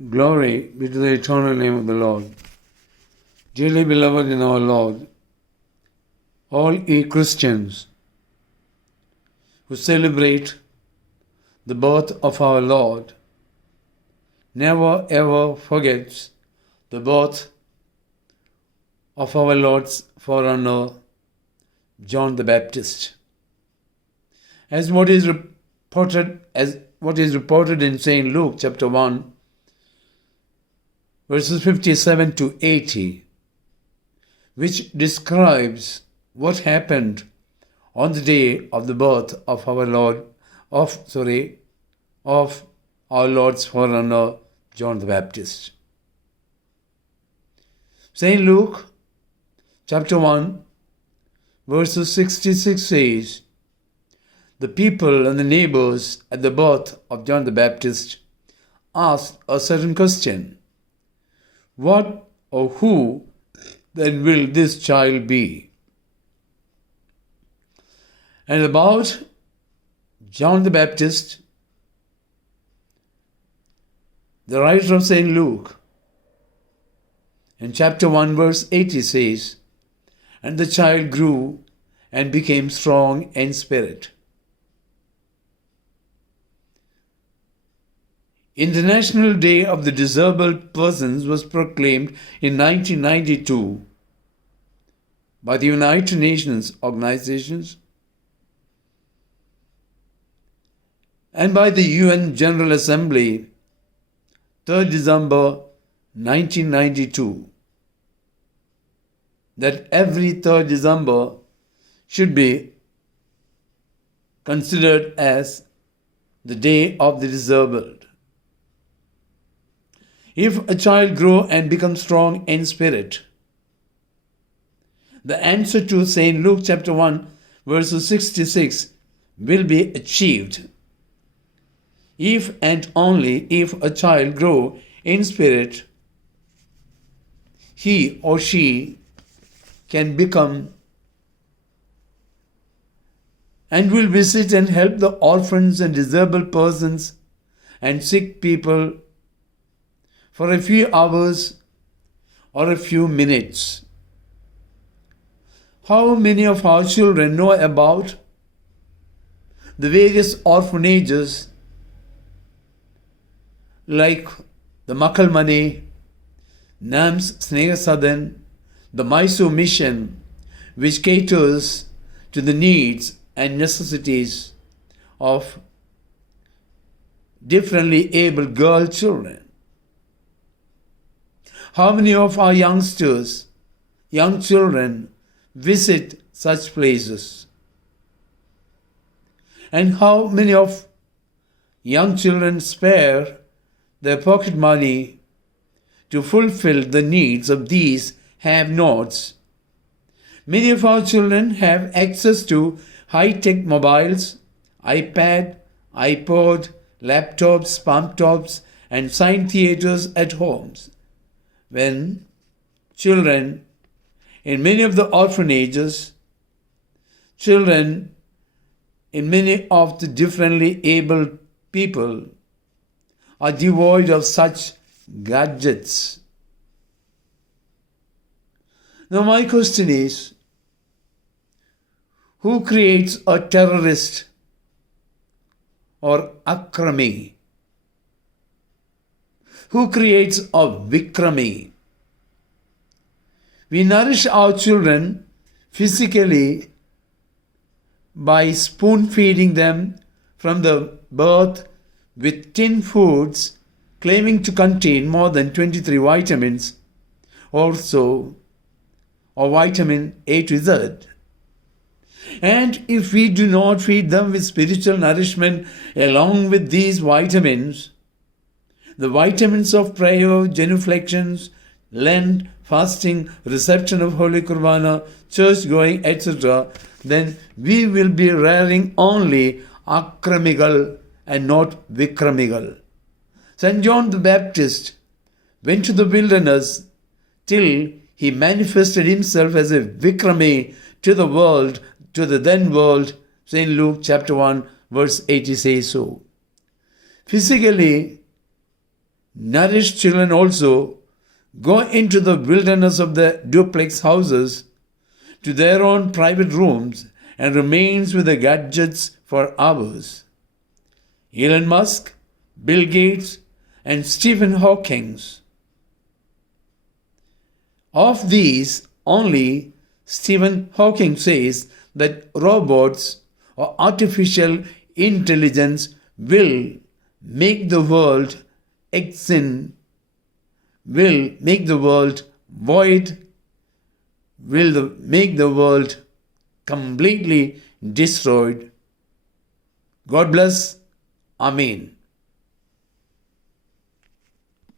Glory be to the eternal name of the Lord. Dearly beloved in our Lord, all ye Christians who celebrate the birth of our Lord, never ever forgets the birth of our Lord's forerunner, John the Baptist. As what is reported in St. Luke chapter 1, verses 57 to 80, which describes what happened on the day of the birth of our Lord's forerunner, John the Baptist. St. Luke chapter 1, verses 66 says, the people and the neighbors at the birth of John the Baptist asked a certain question. What or who then will this child be? And about John the Baptist, the writer of St. Luke, in chapter 1, verse 80 says, and the child grew and became strong in spirit. International Day of the Disabled Persons was proclaimed in 1992 by the United Nations organizations and by the UN General Assembly, 3rd December 1992, that every 3rd December should be considered as the Day of the Disabled. If a child grow and become strong in spirit, the answer to St. Luke chapter 1, verses 66 will be achieved. If and only if a child grow in spirit, he or she can become and will visit and help the orphans and disabled persons and sick people for a few hours or a few minutes. How many of our children know about the various orphanages like the Makalmani, NAMS Snehasadan, the Mysore Mission, which caters to the needs and necessities of differently able girl children? How many of our young children, visit such places? And how many of young children spare their pocket money to fulfill the needs of these have-nots? Many of our children have access to high-tech mobiles, iPad, iPod, laptops, palm tops, and sign theaters at homes. When children in many of the orphanages, children in many of the differently abled people are devoid of such gadgets. Now my question is, who creates a terrorist or akrami? Who creates a vikrami? We nourish our children physically by spoon-feeding them from the birth with tin foods claiming to contain more than 23 vitamins or vitamin A to Z. And if we do not feed them with spiritual nourishment along with these vitamins, the vitamins of prayer, genuflections, Lent, fasting, reception of Holy Kurbana, church going, etc., then we will be rearing only akramigal and not vikramigal. St. John the Baptist went to the wilderness till he manifested himself as a vikrami to the world, to the then world. St. Luke chapter 1 verse 80 says so. Physically, Nourished children also go into the wilderness of the duplex houses to their own private rooms and remains with the gadgets for hours. Elon Musk, Bill Gates, and Stephen Hawking. Of these, only Stephen Hawking says that robots or artificial intelligence will make the world will make the world void, will make the world completely destroyed. God bless. Amen.